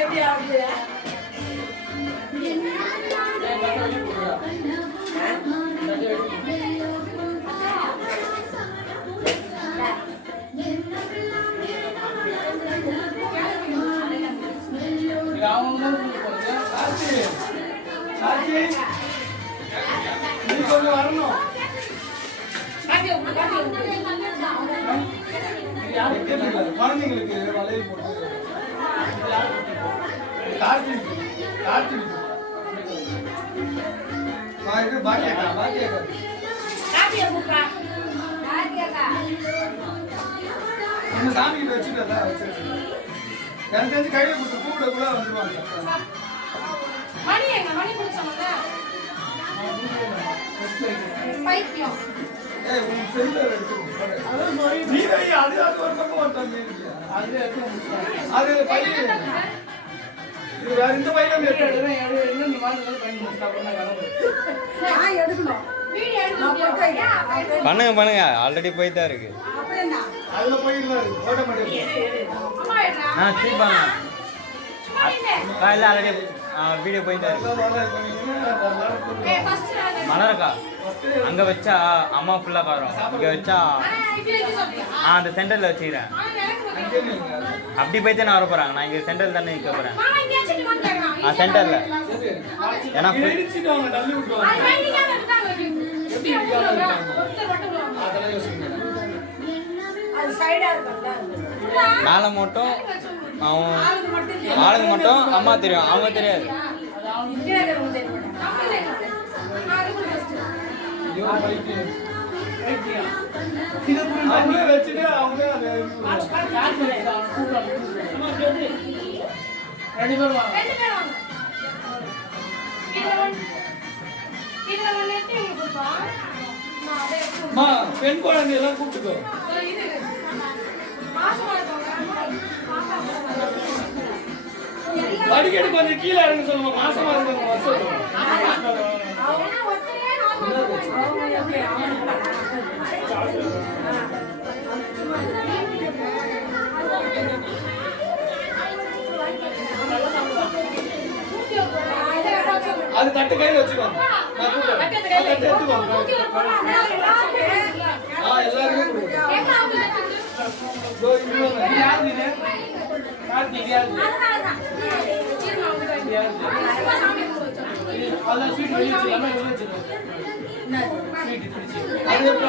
எப்படி ஆகுது வரணும் குழந்தைங்களுக்கு வளையல் போட்டு சாமி வச்சுட்டு எனக்கு தெரிஞ்சு கையில கொடுத்து கூப்பிட கூட வந்துருவாங்க. பண்ணுங்க பண்ணுங்க ஆல்ரெடி போயிட்டா இருக்கு. ஆல்ரெடி வீடியோ போயிட்டா இருக்கு. மலர்க்கா அங்க வச்சா அம்மா ஃபுல்லா காரம், இங்க வச்சா அந்த சென்டர்ல வச்சுக்கிறேன். அப்படி போயிட்டு நான் வர போறாங்க. நான் இங்க சென்டர்ல தானே நிற்க போறேன். சென்டர்ல ஏன்னா மேல மட்டும் ஆளுங்க மட்டும் அம்மா தெரியும், அவங்க தெரியாது. பெண் குழந்தை எல்லாம் கூப்பிட்டுக்கோ. அடிக்கடி கொஞ்சம் கீழே இறங்க சொல்லுங்க. மாசமா இருக்கணும். அது தட்டு கையில வச்சுக்கோங்க. எல்லாருமே